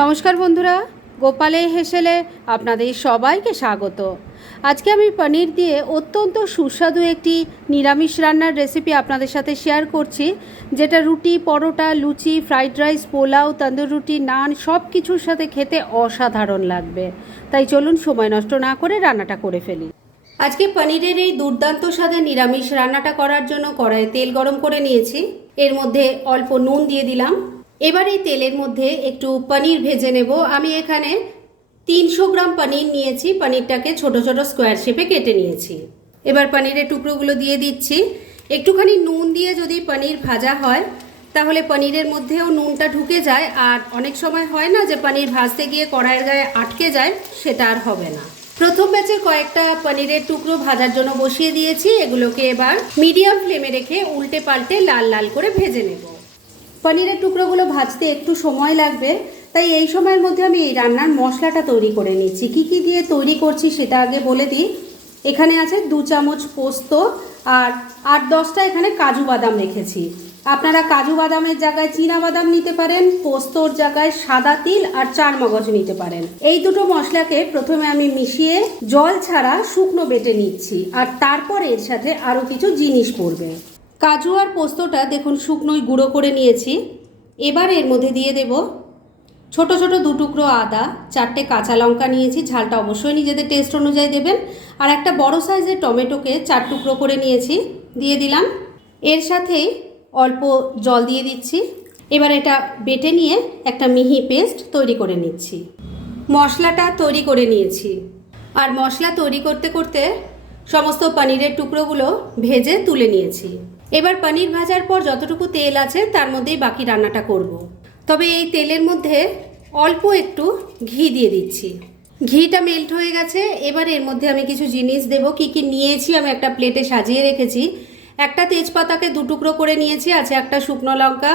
নমস্কার বন্ধুরা, গোপালে হেসেলে আপনাদের সবাইকে স্বাগত। আজকে আমি পনির দিয়ে অত্যন্ত সুস্বাদু একটি নিরামিষ রান্নার রেসিপি আপনাদের সাথে শেয়ার করছি, যেটা রুটি, পরোটা, লুচি ফ্রাইড রাইস পোলাও, তন্দুর রুটি, নান সব কিছুর সাথে খেতে অসাধারণ লাগবে। তাই চলুন সময় নষ্ট না করে রান্নাটা করে ফেলি। আজকে পনিরের এই দুর্দান্ত স্বাদে নিরামিষ রান্নাটা করার জন্য কড়াইয়ে তেল গরম করে নিয়েছি। এর মধ্যে অল্প নুন দিয়ে দিলাম। এবার এই তেলের মধ্যে একটু পনির ভেজে নেব। আমি এখানে তিনশো গ্রাম পনির নিয়েছি। পনিরটাকে ছোট ছোট স্কোয়ার শেপে কেটে নিয়েছি। এবার পনিরের টুকরোগুলো দিয়ে দিচ্ছি। একটুখানি নুন দিয়ে যদি পনির ভাজা হয়, তাহলে পনিরের মধ্যেও নুনটা ঢুকে যায়। আর অনেক সময় হয় না যে পনির ভাজতে গিয়ে কড়াইয়ের গায়ে আটকে যায়, সেটা আর হবে না। প্রথম ব্যাচে কয়েকটা পনিরের টুকরো ভাজার জন্য বসিয়ে দিয়েছি। এগুলোকে এবার মিডিয়াম ফ্লেমে রেখে উল্টে পাল্টে লাল লাল করে ভেজে নেব। পনিরের টুকরোগুলো ভাজতে একটু সময় লাগবে, তাই এই সময়ের মধ্যে আমি এই রান্নার মশলাটা তৈরি করে নিচ্ছি। কি কি দিয়ে তৈরি করছি সেটা আগে বলে দিই। এখানে আছে দু চামচ পোস্ত আর আট দশটা এখানে কাজু বাদাম রেখেছি। আপনারা কাজু বাদামের জায়গায় চীনা বাদাম নিতে পারেন, পোস্তর জায়গায় সাদা তিল আর চার মগজ নিতে পারেন। এই দুটো মশলাকে প্রথমে আমি মিশিয়ে জল ছাড়া শুকনো বেটে নিচ্ছি আর তারপর এর সাথে আরও কিছু জিনিস পড়বে। কাজু আর পোস্তটা দেখুন শুকনোই গুঁড়ো করে নিয়েছি। এবার এর মধ্যে দিয়ে দেব ছোট ছোট দু টুকরো আদা, চারটে কাঁচা লঙ্কা নিয়েছি, ঝালটা অবশ্যই নিজেদের টেস্ট অনুযায়ী দেবেন। আর একটা বড় সাইজের টমেটোকে চার টুকরো করে নিয়েছি, দিয়ে দিলাম। এর সাথেই অল্প জল দিয়ে দিচ্ছি। এবার এটা বেটে নিয়ে একটা মিহি পেস্ট তৈরি করে নিচ্ছি। মশলাটা তৈরি করে নিয়েছি। আর মশলা তৈরি করতে করতে সমস্ত পনিরের টুকরোগুলো ভেজে তুলে নিয়েছি। এবার পনির ভাজার পর যতটুকু তেল আছে, তার মধ্যেই বাকি রান্নাটা করব। তবে এই তেলের মধ্যে অল্প একটু ঘি দিয়ে দিচ্ছি। ঘিটা মেল্ট হয়ে গেছে। এবার এর মধ্যে আমি কিছু জিনিস দেব। কি কি নিয়েছি আমি একটা প্লেটে সাজিয়ে রেখেছি। একটা তেজপাতাকে দু টুকরো করে নিয়েছি। আছে একটা শুকনো লঙ্কা।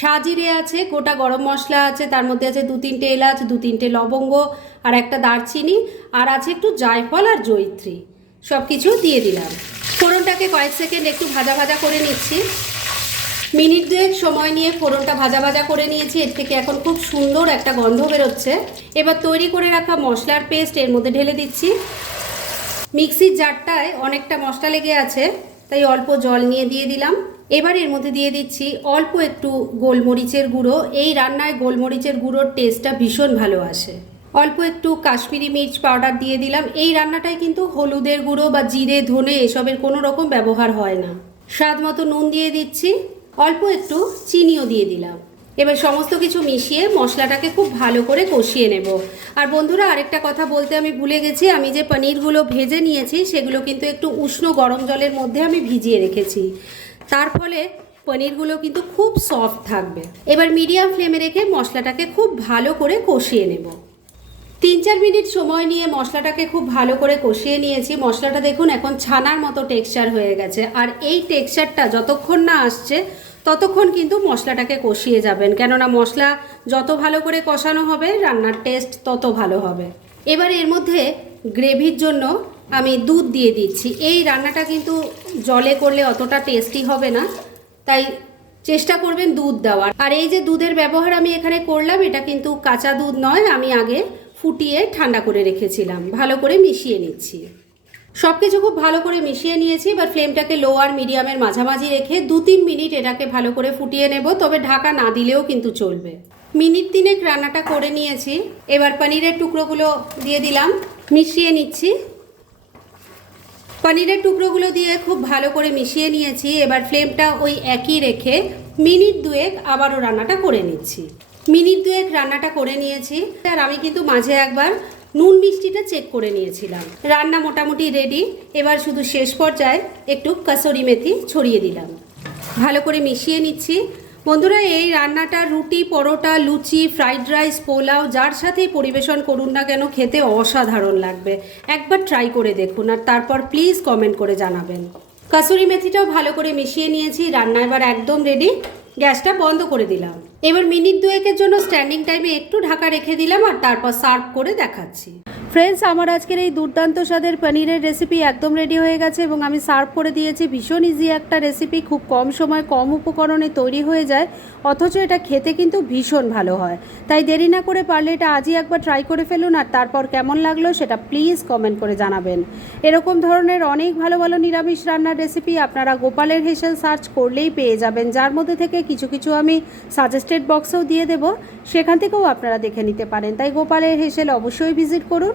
সাজিরে আছে, গোটা গরম মশলা আছে, তার মধ্যে আছে দু তিনটে এলাচ, দু তিনটে লবঙ্গ আর একটা দারচিনি। আর আছে একটু জায়ফল আর জয়িত্রী। সব কিছু দিয়ে দিলাম। ফোড়নটাকে কয়েক সেকেন্ড একটু ভাজা ভাজা করে নিচ্ছি। মিনিট দুয়েক সময় নিয়ে ফোড়নটা ভাজা ভাজা করে নিয়েছি, এর থেকে এখন খুব সুন্দর একটা গন্ধ বেরোচ্ছে। এবার তৈরি করে রাখা মশলার পেস্ট এর মধ্যে ঢেলে দিচ্ছি। মিক্সির জারটায় অনেকটা মশলা লেগে আছে, তাই অল্প জল নিয়ে দিয়ে দিলাম। এবার এর মধ্যে দিয়ে দিচ্ছি অল্প একটু গোলমরিচের গুঁড়ো। এই রান্নায় গোলমরিচের গুঁড়োর টেস্টটা ভীষণ ভালো আসে। অল্প একটু কাশ্মীরি মির্চ পাউডার দিয়ে দিলাম। এই রান্নাটায় কিন্তু হলুদের গুঁড়ো বা জিরে, ধনে এসবের কোনো রকম ব্যবহার হয় না। স্বাদ মতো নুন দিয়ে দিচ্ছি। অল্প একটু চিনিও দিয়ে দিলাম। এবার সমস্ত কিছু মিশিয়ে মশলাটাকে খুব ভালো করে কষিয়ে নেব। আর বন্ধুরা, আরেকটা কথা বলতে আমি ভুলে গেছি। আমি যে পনিরগুলো ভেজে নিয়েছি, সেগুলো কিন্তু একটু উষ্ণ গরম জলের মধ্যে আমি ভিজিয়ে রেখেছি। তার ফলে পনিরগুলো কিন্তু খুব সফট থাকবে। এবার মিডিয়াম ফ্লেমে রেখে মশলাটাকে খুব ভালো করে কষিয়ে নেব। তিন চার মিনিট সময় নিয়ে মশলাটাকে খুব ভালো করে কষিয়ে নিয়েছি। মশলাটা দেখুন এখন ছানার মতো টেক্সচার হয়ে গেছে। আর এই টেক্সচারটা যতক্ষণ না আসছে, ততক্ষণ কিন্তু মশলাটাকে কষিয়ে যাবেন। কেননা মশলা যত ভালো করে কষানো হবে, রান্নার টেস্ট তত ভালো হবে। এবার এর মধ্যে গ্রেভির জন্য আমি দুধ দিয়ে দিচ্ছি। এই রান্নাটা কিন্তু জলে করলে অতটা টেস্টি হবে না। তাই চেষ্টা করবেন দুধ দেওয়ার। আর এই যে দুধের ব্যবহার আমি এখানে করলাম, এটা কিন্তু কাঁচা দুধ নয়, আমি আগে ফুটিয়ে ঠান্ডা করে রেখেছিলাম। ভালো করে মিশিয়ে নিচ্ছি। সব কিছু খুব ভালো করে মিশিয়ে নিয়েছি, এবার ফ্লেমটাকে লো আর মিডিয়ামের মাঝামাঝি রেখে দু তিন মিনিট এটাকে ভালো করে ফুটিয়ে নেব, তবে ঢাকা না দিলেও কিন্তু চলবে। মিনিট তিনেক রান্নাটা করে নিয়েছি। এবার পনিরের টুকরোগুলো দিয়ে দিলাম, মিশিয়ে নিচ্ছি। পনিরের টুকরোগুলো দিয়ে খুব ভালো করে মিশিয়ে নিয়েছি, এবার ফ্লেমটা ওই একই রেখে মিনিট দুয়েক আবারও রান্নাটা করে নিচ্ছি। মিনিট দুয়েক রান্নাটা করে নিয়েছি। আর আমি কিন্তু মাঝে একবার নুন মিষ্টিটা চেক করে নিয়েছিলাম। রান্না মোটামুটি রেডি এবার শুধু শেষ পর্যায়ে একটু কাসরি মেথি ছড়িয়ে দিলাম। ভালো করে মিশিয়ে নিচ্ছি। বন্ধুরা, এই রান্নাটা রুটি, পরোটা, লুচি ফ্রাইড রাইস পোলাও, যার সাথেই পরিবেশন করুন না কেন, খেতে অসাধারণ লাগবে। একবার ট্রাই করে দেখুন আর তারপর প্লিজ কমেন্ট করে জানাবেন। কাসুরি মেথিটাও ভালো করে মিশিয়ে নিয়েছি। রান্না এবার একদম রেডি গ্যাসটা বন্ধ করে দিলাম। এবার মিনিট দুয়েকের জন্য স্ট্যান্ডিং টাইমে একটু ঢাকা রেখে দিলাম আর তারপর সার্ভ করে দেখাচ্ছি। ফ্রেন্ডস আমার আজকের এই দুর্দান্ত স্বাদের পনিরের রেসিপি একদম রেডি হয়ে গেছে এবং আমি সার্ভ করে দিয়েছি। ভীষণ ইজি একটা রেসিপি খুব কম সময়, কম উপকরণে তৈরি হয়ে যায়। অথচ এটা খেতে কিন্তু ভীষণ ভালো হয়। তাই দেরি না করে পারলে এটা আজই একবার ট্রাই করে ফেলুন আর তারপর কেমন লাগল সেটা প্লিজ কমেন্ট করে জানাবেন। এরকম ধরনের অনেক ভালো ভালো নিরামিষ রান্নার রেসিপি আপনারা গোপালের হেসেল সার্চ করলেই পেয়ে যাবেন। যার মধ্যে থেকে কিছু কিছু আমি সাজেস্টেড বক্সেও দিয়ে দেব। সেখান থেকেও আপনারা দেখে নিতে পারেন। তাই গোপালের হেসেল অবশ্যই ভিজিট করুন।